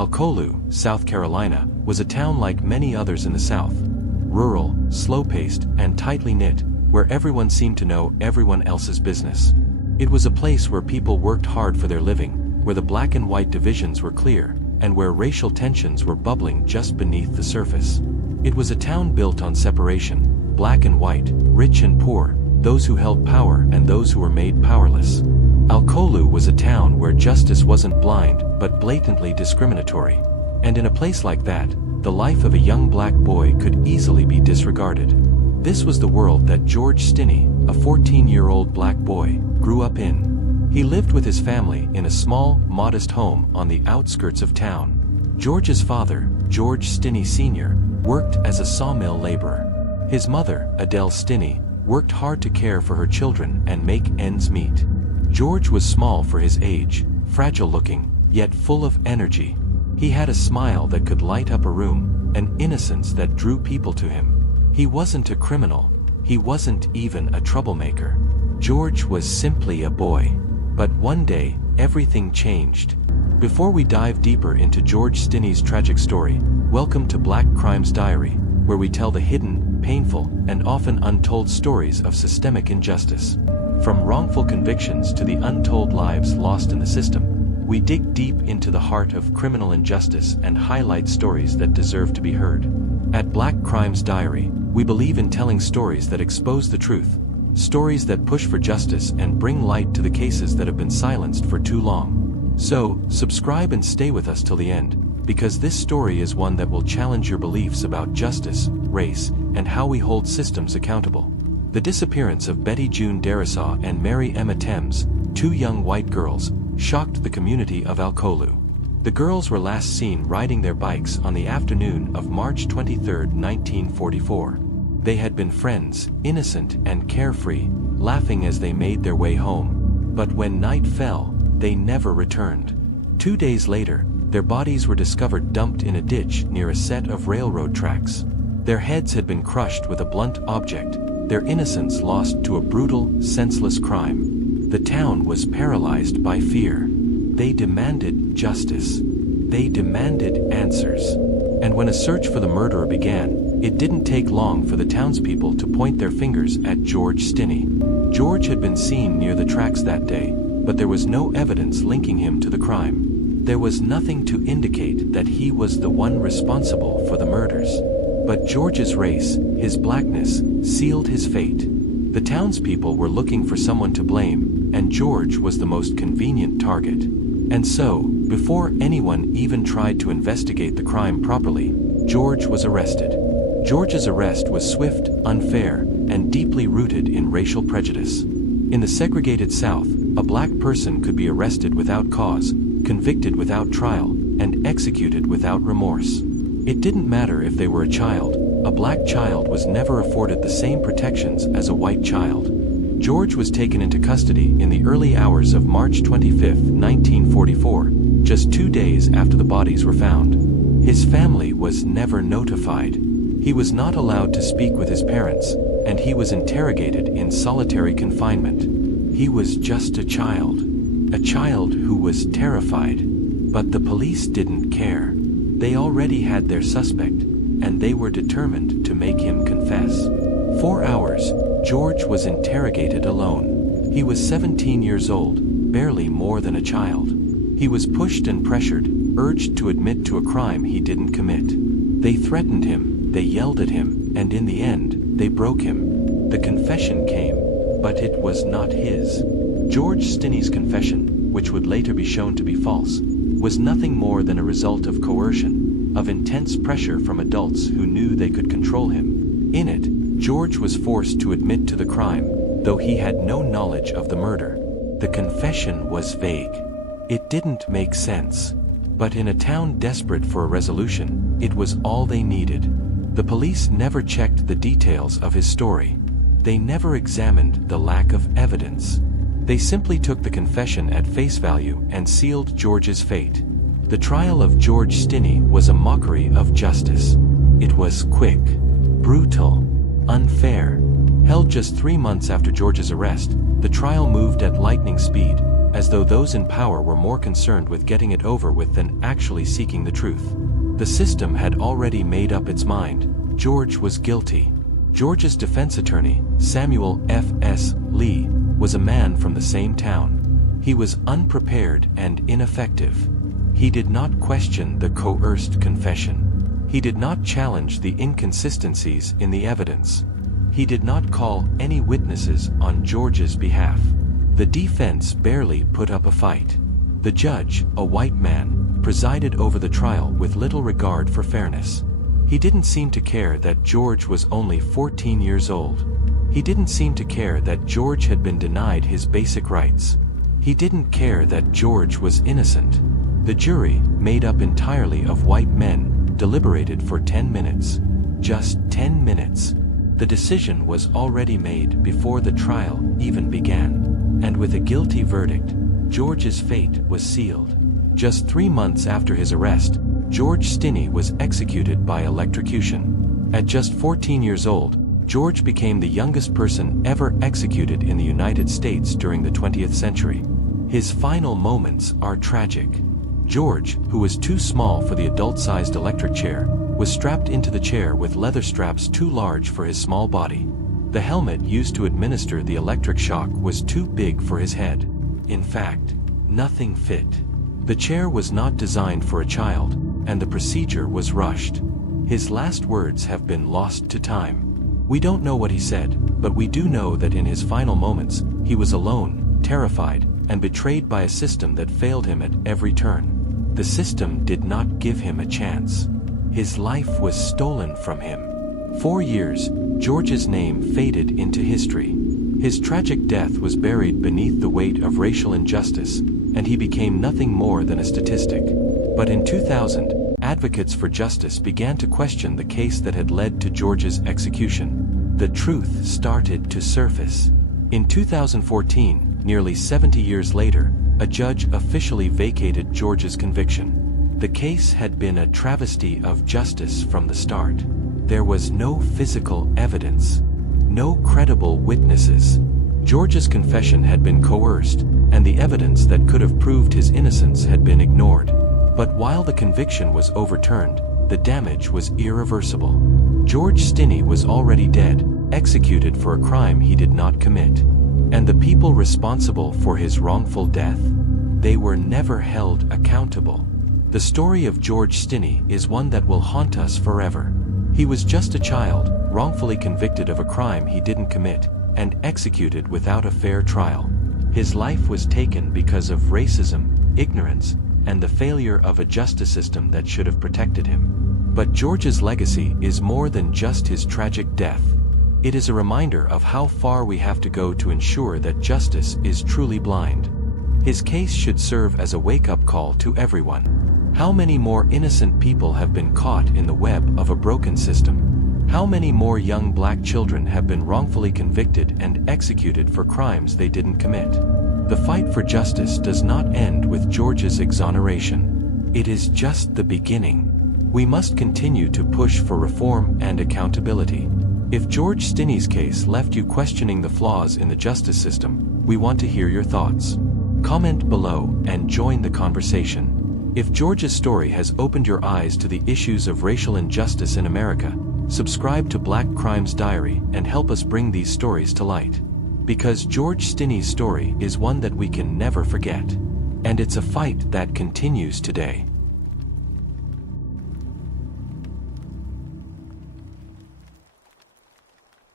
Alcolu, South Carolina, was a town like many others in the South. Rural, slow-paced, and tightly knit, where everyone seemed to know everyone else's business. It was a place where people worked hard for their living, where the black and white divisions were clear, and where racial tensions were bubbling just beneath the surface. It was a town built on separation, black and white, rich and poor, those who held power and those who were made powerless. Alcolu was a town where justice wasn't blind but blatantly discriminatory. And in a place like that, the life of a young black boy could easily be disregarded. This was the world that George Stinney, a 14-year-old black boy, grew up in. He lived with his family in a small, modest home on the outskirts of town. George's father, George Stinney Sr., worked as a sawmill laborer. His mother, Adele Stinney, worked hard to care for her children and make ends meet. George was small for his age, fragile-looking, yet full of energy. He had a smile that could light up a room, an innocence that drew people to him. He wasn't a criminal. He wasn't even a troublemaker. George was simply a boy. But one day, everything changed. Before we dive deeper into George Stinney's tragic story, welcome to Black Crime's Diary, where we tell the hidden, painful, and often untold stories of systemic injustice. From wrongful convictions to the untold lives lost in the system, we dig deep into the heart of criminal injustice and highlight stories that deserve to be heard. At Black Crime's Diary, we believe in telling stories that expose the truth, stories that push for justice and bring light to the cases that have been silenced for too long. So, subscribe and stay with us till the end, because this story is one that will challenge your beliefs about justice, race, and how we hold systems accountable. The disappearance of Betty June Darisaw and Mary Emma Thames, two young white girls, shocked the community of Alcolu. The girls were last seen riding their bikes on the afternoon of March 23, 1944. They had been friends, innocent and carefree, laughing as they made their way home. But when night fell, they never returned. 2 days later, their bodies were discovered dumped in a ditch near a set of railroad tracks. Their heads had been crushed with a blunt object, their innocence lost to a brutal, senseless crime. The town was paralyzed by fear. They demanded justice. They demanded answers. And when a search for the murderer began, it didn't take long for the townspeople to point their fingers at George Stinney. George had been seen near the tracks that day, but there was no evidence linking him to the crime. There was nothing to indicate that he was the one responsible for the murders. But George's race, his blackness, sealed his fate. The townspeople were looking for someone to blame, and George was the most convenient target. And so, before anyone even tried to investigate the crime properly, George was arrested. George's arrest was swift, unfair, and deeply rooted in racial prejudice. In the segregated South, a black person could be arrested without cause, convicted without trial, and executed without remorse. It didn't matter if they were a child. A black child was never afforded the same protections as a white child. George was taken into custody in the early hours of March 25, 1944, just 2 days after the bodies were found. His family was never notified. He was not allowed to speak with his parents, and he was interrogated in solitary confinement. He was just a child who was terrified. But the police didn't care. They already had their suspect, and they were determined to make him confess. 4 hours, George was interrogated alone. He was 17 years old, barely more than a child. He was pushed and pressured, urged to admit to a crime he didn't commit. They threatened him, they yelled at him, and in the end, they broke him. The confession came, but it was not his. George Stinney's confession, which would later be shown to be false, was nothing more than a result of coercion, of intense pressure from adults who knew they could control him. In it, George was forced to admit to the crime, though he had no knowledge of the murder. The confession was vague. It didn't make sense. But in a town desperate for a resolution, it was all they needed. The police never checked the details of his story. They never examined the lack of evidence. They simply took the confession at face value and sealed George's fate. The trial of George Stinney was a mockery of justice. It was quick, brutal, unfair. Held just 3 months after George's arrest, the trial moved at lightning speed, as though those in power were more concerned with getting it over with than actually seeking the truth. The system had already made up its mind. George was guilty. George's defense attorney, Samuel F.S. Lee, was a man from the same town. He was unprepared and ineffective. He did not question the coerced confession. He did not challenge the inconsistencies in the evidence. He did not call any witnesses on George's behalf. The defense barely put up a fight. The judge, a white man, presided over the trial with little regard for fairness. He didn't seem to care that George was only 14 years old. He didn't seem to care that George had been denied his basic rights. He didn't care that George was innocent. The jury, made up entirely of white men, deliberated for 10 minutes. Just 10 minutes. The decision was already made before the trial even began. And with a guilty verdict, George's fate was sealed. Just 3 months after his arrest, George Stinney was executed by electrocution. At just 14 years old, George became the youngest person ever executed in the United States during the 20th century. His final moments are tragic. George, who was too small for the adult-sized electric chair, was strapped into the chair with leather straps too large for his small body. The helmet used to administer the electric shock was too big for his head. In fact, nothing fit. The chair was not designed for a child, and the procedure was rushed. His last words have been lost to time. We don't know what he said, but we do know that in his final moments, he was alone, terrified, and betrayed by a system that failed him at every turn. The system did not give him a chance. His life was stolen from him. 4 years, George's name faded into history. His tragic death was buried beneath the weight of racial injustice, and he became nothing more than a statistic. But in 2000, advocates for justice began to question the case that had led to George's execution. The truth started to surface. In 2014, nearly 70 years later, a judge officially vacated George's conviction. The case had been a travesty of justice from the start. There was no physical evidence, no credible witnesses. George's confession had been coerced, and the evidence that could have proved his innocence had been ignored. But while the conviction was overturned, the damage was irreversible. George Stinney was already dead, executed for a crime he did not commit. And the people responsible for his wrongful death? They were never held accountable. The story of George Stinney is one that will haunt us forever. He was just a child, wrongfully convicted of a crime he didn't commit, and executed without a fair trial. His life was taken because of racism, ignorance, and the failure of a justice system that should have protected him. But George's legacy is more than just his tragic death. It is a reminder of how far we have to go to ensure that justice is truly blind. His case should serve as a wake-up call to everyone. How many more innocent people have been caught in the web of a broken system? How many more young black children have been wrongfully convicted and executed for crimes they didn't commit? The fight for justice does not end with George's exoneration. It is just the beginning. We must continue to push for reform and accountability. If George Stinney's case left you questioning the flaws in the justice system, we want to hear your thoughts. Comment below and join the conversation. If George's story has opened your eyes to the issues of racial injustice in America, subscribe to Black Crimes Diary and help us bring these stories to light. Because George Stinney's story is one that we can never forget. And it's a fight that continues today.